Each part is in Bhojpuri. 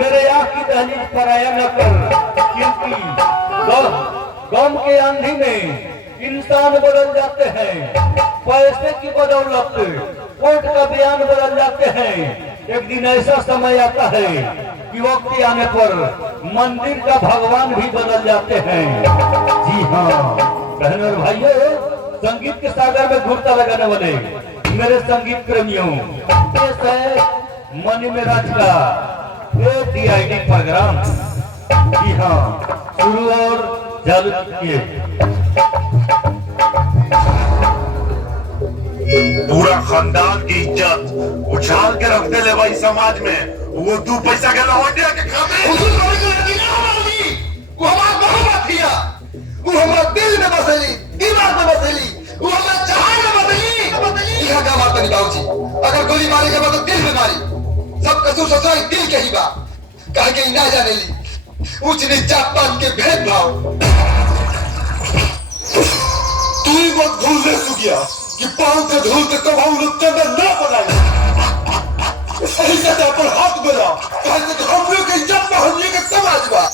मेरे यहाँ की दहलीज पर आया न कर, क्योंकि गम के आंधी में इंसान बदल जाते हैं, पैसे की बदौलत कोर्ट का बयान बदल जाते हैं। एक दिन ऐसा समय आता है कि वक्त आने पर मंदिर का भगवान भी बदल जाते हैं। जी हाँ बहनों और भाइयों, संगीत के सागर में घूरता लगाने वाले मेरे संगीत प्रेमियों, मनी में राज का DID प्रोग्राम जी हाँ शुरू और चालू किए। पूरा खानदान की इज्जत उछाल के रख दे ले भाई समाज में। वो तू पैसा के लौटिया के खाते वो हमारा बहुमत किया, वो हमारा दिल में बसेली, दिमाग में बसेली, वो हमारा जहान में बसेली। यहाँ का बात नहीं बाबूजी, अगर गोली मारे के बाद तो दिल में मारी, सब कसूर ससुराल दिल के ही बा। कहे के ना जाने ली ऊंच नीच जात पात के भेदभाव। तू ही मत भूल ले सुगिया कि पांव से धूल के कबाऊ लोग चंदन ना बनाए। ऐसा तो अपन हाथ मिला कहे कि हम लोग की इज्जत में हम लोग के समाज बा।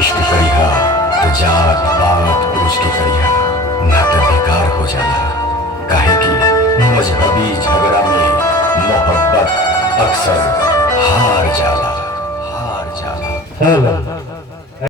इश्क करिहा तो जात पात पुरुष के करिहा ना तो बेकार हो जाला। काहे कि मजहबी झगड़ा में मोहब्बत अक्सर हार जाला।